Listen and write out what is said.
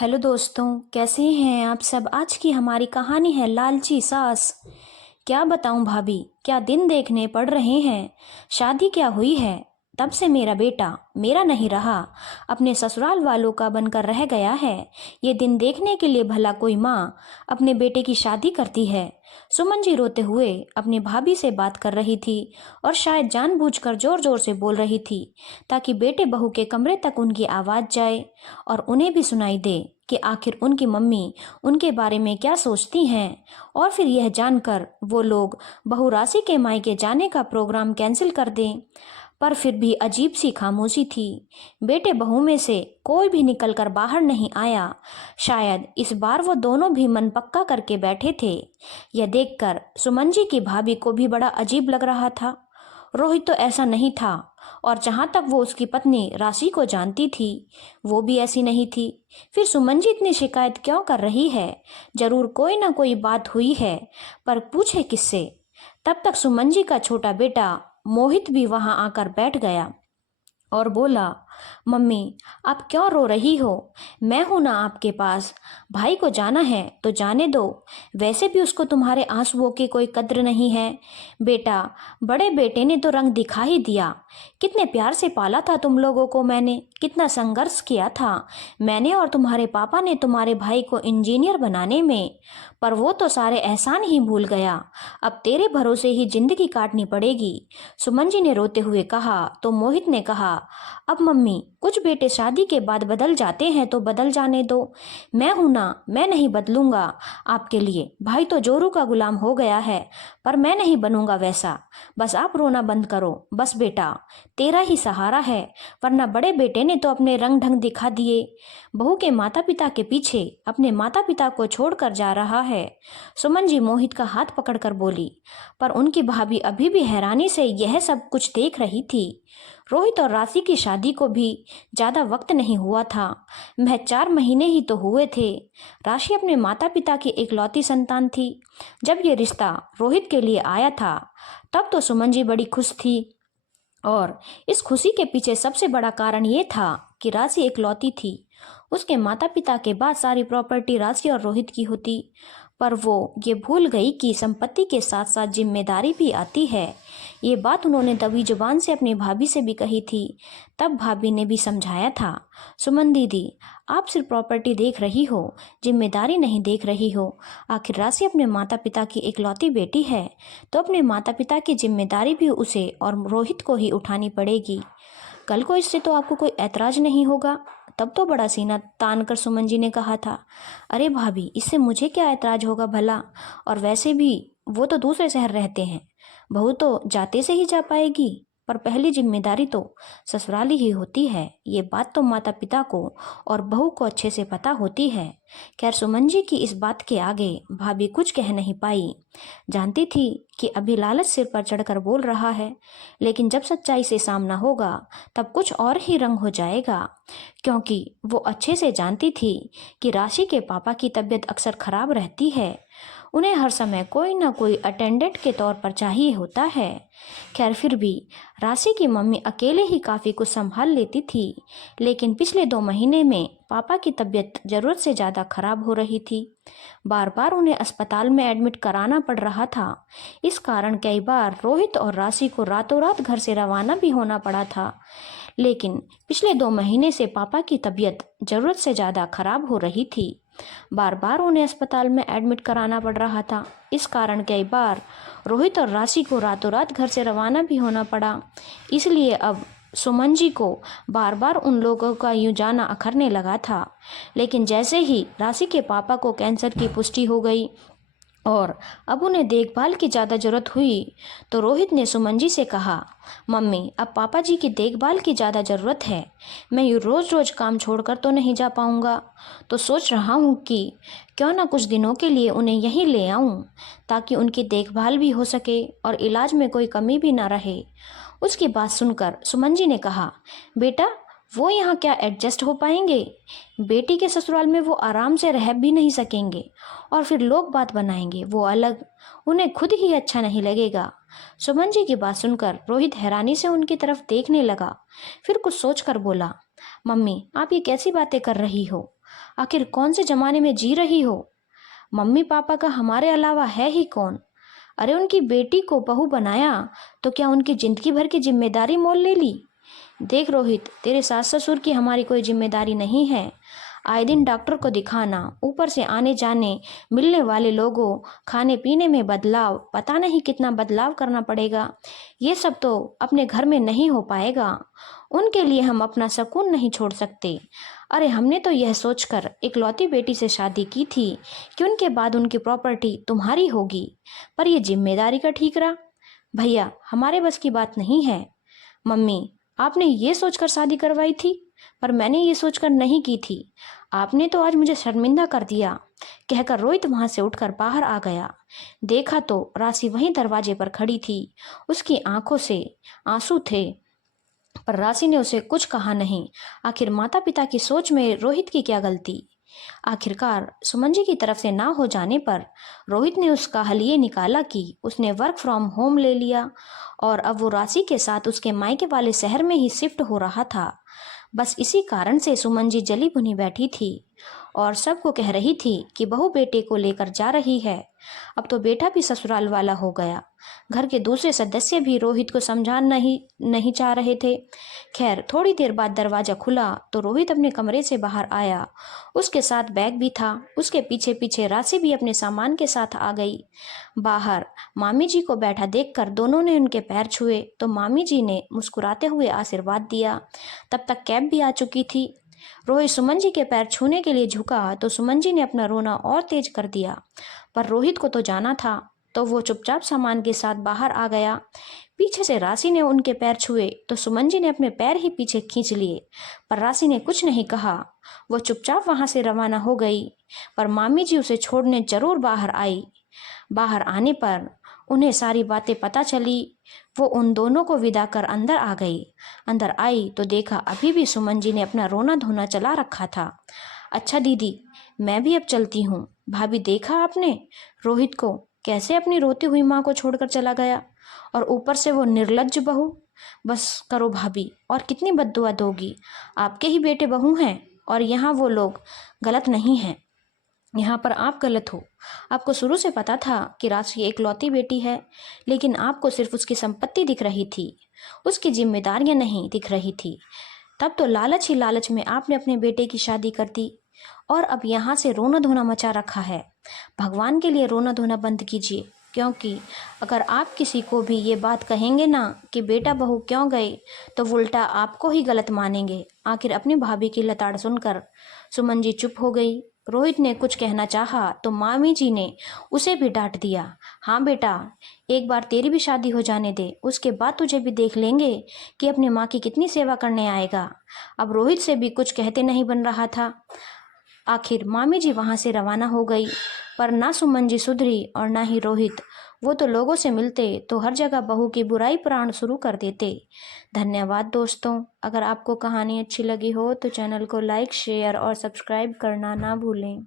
Hello दोस्तों, कैसे हैं आप सब। आज की हमारी कहानी है लालची सास। क्या बताऊं भाभी, क्या दिन देखने पड़ रहे हैं। शादी क्या हुई है, तब से मेरा बेटा मेरा नहीं रहा, अपने ससुराल वालों का बनकर रह गया है। ये दिन देखने के लिए भला कोई माँ अपने बेटे की शादी करती है। सुमन जी रोते हुए अपनी भाभी से बात कर रही थी और शायद जानबूझकर जोर जोर से बोल रही थी ताकि बेटे बहू के कमरे तक उनकी आवाज़ जाए और उन्हें भी सुनाई दे कि आखिर उनकी मम्मी उनके बारे में क्या सोचती हैं। और फिर यह जानकर वो लोग बहू राशि के मायके जाने का प्रोग्राम कैंसिल कर दें। पर फिर भी अजीब सी खामोशी थी। बेटे बहू में से कोई भी निकलकर बाहर नहीं आया। शायद इस बार वो दोनों भी मन पक्का करके बैठे थे। यह देखकर सुमन जी की भाभी को भी बड़ा अजीब लग रहा था। रोहित तो ऐसा नहीं था, और जहां तक वो उसकी पत्नी राशि को जानती थी वो भी ऐसी नहीं थी। फिर सुमन जी इतनी शिकायत क्यों कर रही है। जरूर कोई ना कोई बात हुई है, पर पूछे किससे। तब तक सुमन जी का छोटा बेटा मोहित भी वहां आकर बैठ गया और बोला, मम्मी आप क्यों रो रही हो। मैं हूं ना आपके पास। भाई को जाना है तो जाने दो। वैसे भी उसको तुम्हारे आंसुओं की कोई कद्र नहीं है। बेटा, बड़े बेटे ने तो रंग दिखा ही दिया। कितने प्यार से पाला था तुम लोगों को मैंने, कितना संघर्ष किया था मैंने और तुम्हारे पापा ने तुम्हारे भाई को इंजीनियर बनाने में। पर वो तो सारे एहसान ही भूल गया। अब तेरे भरोसे ही जिंदगी काटनी पड़ेगी। सुमन जी ने रोते हुए कहा तो मोहित ने कहा, अब मम्मी कुछ बेटे शादी के बाद बदल जाते हैं तो बदल जाने दो। मैं हूं ना, मैं नहीं बदलूंगा आपके लिए। भाई तो जोरू का गुलाम हो गया है, पर मैं नहीं बनूंगा वैसा। बस आप रोना बंद करो। बस बेटा, तेरा ही सहारा है, वरना बड़े बेटे ने तो अपने रंग ढंग दिखा दिए। बहू के माता पिता के पीछे अपने माता पिता को छोड़कर जा रहा है। सुमन जी मोहित का हाथ पकड़कर बोली, पर उनकी भाभी अभी भी हैरानी से यह सब कुछ देख रही थी। रोहित और राशि की शादी को भी ज्यादा वक्त नहीं हुआ था, महज 4 महीने ही तो हुए थे। राशि अपने माता पिता की इकलौती संतान थी। जब ये रिश्ता रोहित के लिए आया था तब तो सुमन जी बड़ी खुश थी, और इस खुशी के पीछे सबसे बड़ा कारण ये था कि राशि इकलौती थी। उसके माता पिता के बाद सारी प्रॉपर्टी राशि और रोहित की होती। पर वो ये भूल गई कि संपत्ति के साथ साथ जिम्मेदारी भी आती है। ये बात उन्होंने दबी जुबान से अपनी भाभी से भी कही थी। तब भाभी ने भी समझाया था, सुमन दीदी, आप सिर्फ प्रॉपर्टी देख रही हो, जिम्मेदारी नहीं देख रही हो। आखिर राशि अपने माता पिता की इकलौती बेटी है, तो अपने माता पिता की जिम्मेदारी भी उसे और रोहित को ही उठानी पड़ेगी। कल को इससे तो आपको कोई ऐतराज नहीं होगा। तब तो बड़ा सीना तान कर सुमन जी ने कहा था, अरे भाभी, इससे मुझे क्या ऐतराज होगा भला। और वैसे भी वो तो दूसरे शहर रहते हैं, बहू तो जाते से ही जा पाएगी। पर पहली जिम्मेदारी तो ससुराली ही होती है। ये बात तो माता पिता को और बहू को अच्छे से पता होती है। खैर, सुमन जी की इस बात के आगे भाभी कुछ कह नहीं पाई। जानती थी कि अभी लालच सिर पर चढ़कर बोल रहा है, लेकिन जब सच्चाई से सामना होगा तब कुछ और ही रंग हो जाएगा। क्योंकि वो अच्छे से जानती थी कि राशि के पापा की तबीयत अक्सर खराब रहती है। उन्हें हर समय कोई ना कोई अटेंडेंट के तौर पर चाहिए होता है। खैर, फिर भी राशि की मम्मी अकेले ही काफ़ी कुछ संभाल लेती थी, लेकिन पिछले 2 महीने में पापा की तबीयत ज़रूरत से ज़्यादा खराब हो रही थी। बार बार उन्हें अस्पताल में एडमिट कराना पड़ रहा था। इस कारण कई बार रोहित और राशि को रातों रात घर से रवाना भी होना पड़ा था। लेकिन पिछले 2 महीने से पापा की तबीयत ज़रूरत से ज़्यादा खराब हो रही थी। बार बार उन्हें अस्पताल में एडमिट कराना पड़ रहा था। इस कारण कई बार रोहित और राशि को रातों रात घर से रवाना भी होना पड़ा। इसलिए अब सुमन जी को बार बार उन लोगों का यूं जाना अखरने लगा था। लेकिन जैसे ही राशि के पापा को कैंसर की पुष्टि हो गई और अब उन्हें देखभाल की ज़्यादा ज़रूरत हुई, तो रोहित ने सुमन जी से कहा, मम्मी, अब पापा जी की देखभाल की ज़्यादा ज़रूरत है। मैं यूँ रोज़ रोज़ काम छोड़कर तो नहीं जा पाऊँगा, तो सोच रहा हूँ कि क्यों ना कुछ दिनों के लिए उन्हें यहीं ले आऊँ, ताकि उनकी देखभाल भी हो सके और इलाज में कोई कमी भी ना रहे। उसकी बात सुनकर सुमन जी ने कहा, बेटा, वो यहाँ क्या एडजस्ट हो पाएंगे। बेटी के ससुराल में वो आराम से रह भी नहीं सकेंगे, और फिर लोग बात बनाएंगे वो अलग, उन्हें खुद ही अच्छा नहीं लगेगा। सुमन जी की बात सुनकर रोहित हैरानी से उनकी तरफ देखने लगा। फिर कुछ सोचकर बोला, मम्मी, आप ये कैसी बातें कर रही हो। आखिर कौन से ज़माने में जी रही हो? मम्मी पापा का हमारे अलावा है ही कौन? अरे उनकी बेटी को बहू बनाया तो क्या उनकी ज़िंदगी भर की जिम्मेदारी मोल ले ली? देख रोहित, तेरे सास ससुर की हमारी कोई जिम्मेदारी नहीं है। आए दिन डॉक्टर को दिखाना, ऊपर से आने जाने मिलने वाले लोगों, खाने पीने में बदलाव, पता नहीं कितना बदलाव करना पड़ेगा। ये सब तो अपने घर में नहीं हो पाएगा। उनके लिए हम अपना सुकून नहीं छोड़ सकते। अरे हमने तो यह सोचकर इकलौती बेटी से शादी की थी कि उनके बाद उनकी प्रॉपर्टी तुम्हारी होगी, पर ये जिम्मेदारी का ठीकरा। भैया हमारे बस की बात नहीं है। मम्मी, आपने ये सोचकर शादी करवाई थी, पर मैंने ये सोचकर नहीं की थी। आपने तो आज मुझे शर्मिंदा कर दिया, कहकर रोहित वहां से उठकर बाहर आ गया। देखा तो राशि वहीं दरवाजे पर खड़ी थी। उसकी आंखों से आंसू थे, पर राशि ने उसे कुछ कहा नहीं। आखिर माता पिता की सोच में रोहित की क्या गलती? आखिरकार सुमन जी की तरफ से ना हो जाने पर रोहित ने उसका हल ये निकाला कि उसने वर्क फ्रॉम होम ले लिया और अब वो राशि के साथ उसके मायके वाले शहर में ही शिफ्ट हो रहा था। बस इसी कारण से सुमन जी जली भुनी बैठी थी और सबको कह रही थी कि बहू बेटे को लेकर जा रही है। अब तो बेटा भी ससुराल वाला हो गया। घर के दूसरे सदस्य भी रोहित को समझाना नहीं चाह रहे थे। खैर थोड़ी देर बाद दरवाजा खुला तो रोहित अपने कमरे से बाहर आया। उसके साथ बैग भी था। उसके पीछे पीछे राशि भी अपने सामान के साथ आ गई। बाहर मामी जी को बैठा देखकर दोनों ने उनके पैर छुए तो मामी जी ने मुस्कुराते हुए आशीर्वाद दिया। तब तक कैब भी आ चुकी थी। रोहित सुमन जी के पैर छूने के लिए झुका तो सुमन जी ने अपना रोना और तेज कर दिया, पर रोहित को तो जाना था, तो वो चुपचाप सामान के साथ बाहर आ गया। पीछे से राशि ने उनके पैर छुए तो सुमन जी ने अपने पैर ही पीछे खींच लिए, पर राशि ने कुछ नहीं कहा। वो चुपचाप वहां से रवाना हो गई, पर मामी जी उसे छोड़ने जरूर बाहर आई। बाहर आने पर उन्हें सारी बातें पता चली। वो उन दोनों को विदा कर अंदर आ गई। अंदर आई तो देखा अभी भी सुमन जी ने अपना रोना धोना चला रखा था। अच्छा दीदी, मैं भी अब चलती हूँ। भाभी देखा आपने रोहित को कैसे अपनी रोती हुई माँ को छोड़कर चला गया, और ऊपर से वो निर्लज्ज बहू। बस करो भाभी, और कितनी बद्दुआ दोगी? आपके ही बेटे बहू हैं और यहाँ वो लोग गलत नहीं हैं। यहाँ पर आप गलत हो। आपको शुरू से पता था कि राशि एकलौती बेटी है, लेकिन आपको सिर्फ उसकी संपत्ति दिख रही थी, उसकी जिम्मेदारियां नहीं दिख रही थी। तब तो लालच ही लालच में आपने अपने बेटे की शादी कर दी, और अब यहाँ से रोना धोना मचा रखा है। भगवान के लिए रोना धोना बंद कीजिए, क्योंकि अगर आप किसी को भी ये बात कहेंगे ना कि बेटा बहू क्यों गए, तो वो उल्टा आपको ही गलत मानेंगे। आखिर अपनी भाभी की लताड़ सुनकर सुमन जी चुप हो गई। रोहित ने कुछ कहना चाहा तो मामी जी ने उसे भी डांट दिया। हाँ बेटा, एक बार तेरी भी शादी हो जाने दे, उसके बाद तुझे भी देख लेंगे कि अपनी माँ की कितनी सेवा करने आएगा। अब रोहित से भी कुछ कहते नहीं बन रहा था। आखिर मामी जी वहां से रवाना हो गई, पर ना सुमन जी सुधरी और ना ही रोहित। वो तो लोगों से मिलते तो हर जगह बहू की बुराई प्राण शुरू कर देते। धन्यवाद दोस्तों। अगर आपको कहानी अच्छी लगी हो तो चैनल को लाइक, शेयर और सब्सक्राइब करना ना भूलें।